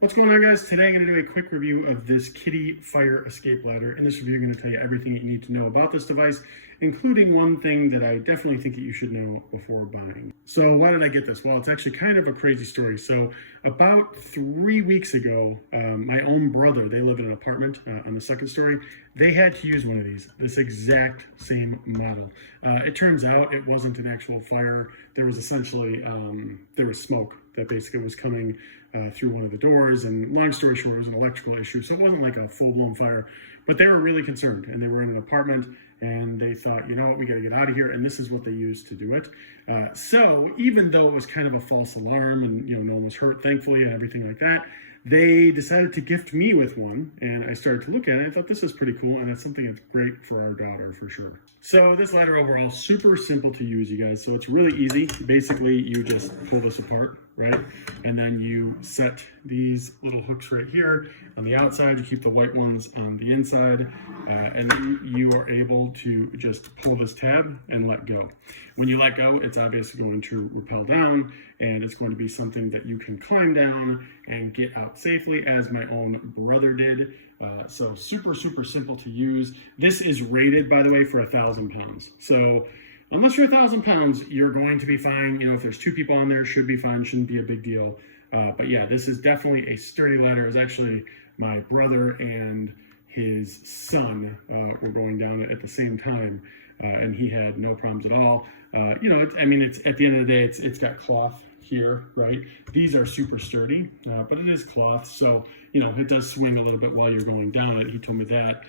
What's going on, guys? Today I'm going to do a quick review of this Kidde Fire Escape Ladder. In this review, I'm going to tell you everything that you need to know about this device, including one thing that I definitely think that you should know before buying. So why did I get this? Well, it's actually kind of a crazy story. So about 3 weeks ago, my own brother, they live in an apartment on the second story. They had to use one of these, this exact same model. It turns out it wasn't an actual fire. There was essentially, there was smoke that basically was coming through one of the doors, and long story short, it was an electrical issue, so it wasn't like a full-blown fire, but they were really concerned, and they were in an apartment, and they thought, you know what, we got to get out of here, and this is what they used to do it. So even though it was kind of a false alarm, and no one was hurt, thankfully, and everything like that, they decided to gift me with one, and I started to look at it. I thought this is pretty cool, and it's something that's great for our daughter for sure. So this ladder overall, super simple to use, you guys. So it's really easy. Basically, you just pull this apart, right? And then you set these little hooks right here on the outside. You keep the white ones on the inside, and then you are able to just pull this tab and let go. When you let go, it's obviously going to rappel down, and it's going to be something that you can climb down and get out safely, as my own brother did. So super simple to use. This is rated, by the way, for 1,000 pounds. So unless you're 1,000 pounds, you're going to be fine. If there's 2 people on there, should be fine, shouldn't be a big deal. But yeah, this is definitely a sturdy ladder. It's actually my brother and his son were going down at the same time, and he had no problems at all. It's at the end of the day, it's got cloth here, right? These are super sturdy, but it is cloth, so it does swing a little bit while you're going down it. He told me that,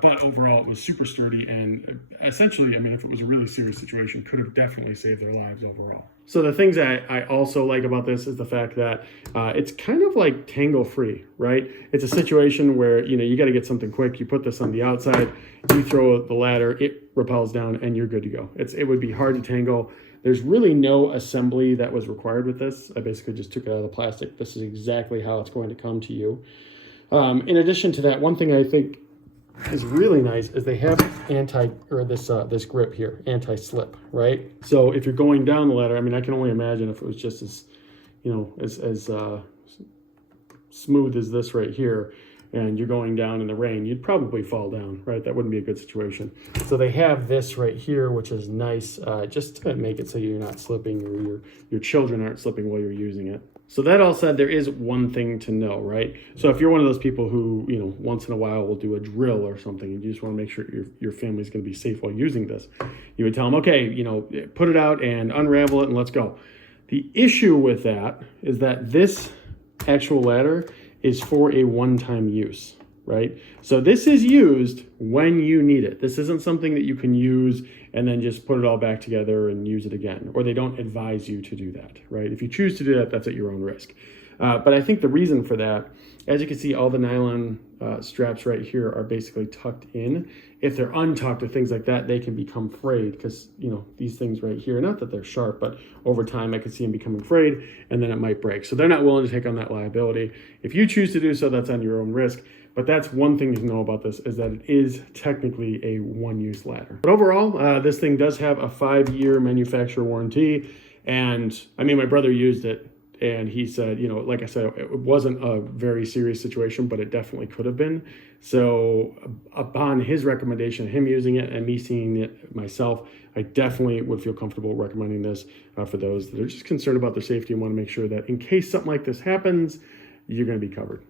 but overall it was super sturdy, and essentially, if it was a really serious situation, could have definitely saved their lives overall. So the things that I also like about this is the fact that it's kind of like tangle-free, right? It's a situation where you got to get something quick. You put this on the outside, you throw the ladder, it rappels down, and you're good to go. It would be hard to tangle. There's really no assembly that was required with this. I basically just took it out of the plastic. This is exactly how it's going to come to you. In addition to that, one thing I think is really nice is they have this grip here, anti-slip, right? So if you're going down the ladder, I can only imagine if it was just as, as smooth as this right here, and you're going down in the rain, you'd probably fall down, right? That wouldn't be a good situation. So they have this right here, which is nice, just to make it so you're not slipping, or your children aren't slipping while you're using it. So that all said, there is one thing to know, right? So if you're one of those people who, once in a while will do a drill or something, and you just want to make sure your family's going to be safe while using this, you would tell them, okay, put it out and unravel it and let's go. The issue with that is that this actual ladder is for a one-time use, right? So this is used when you need it. This isn't something that you can use and then just put it all back together and use it again, or they don't advise you to do that, right? If you choose to do that, that's at your own risk. But I think the reason for that, as you can see, all the nylon straps right here are basically tucked in. If they're untucked or things like that, they can become frayed, because these things right here, not that they're sharp, but over time I could see them becoming frayed, and then it might break. So they're not willing to take on that liability. If you choose to do so, that's on your own risk. But that's one thing to know about this, is that it is technically a one-use ladder. But overall, this thing does have a 5-year manufacturer warranty. And my brother used it, and he said, like I said, it wasn't a very serious situation, but it definitely could have been. So upon his recommendation, him using it and me seeing it myself, I definitely would feel comfortable recommending this for those that are just concerned about their safety and want to make sure that in case something like this happens, you're going to be covered.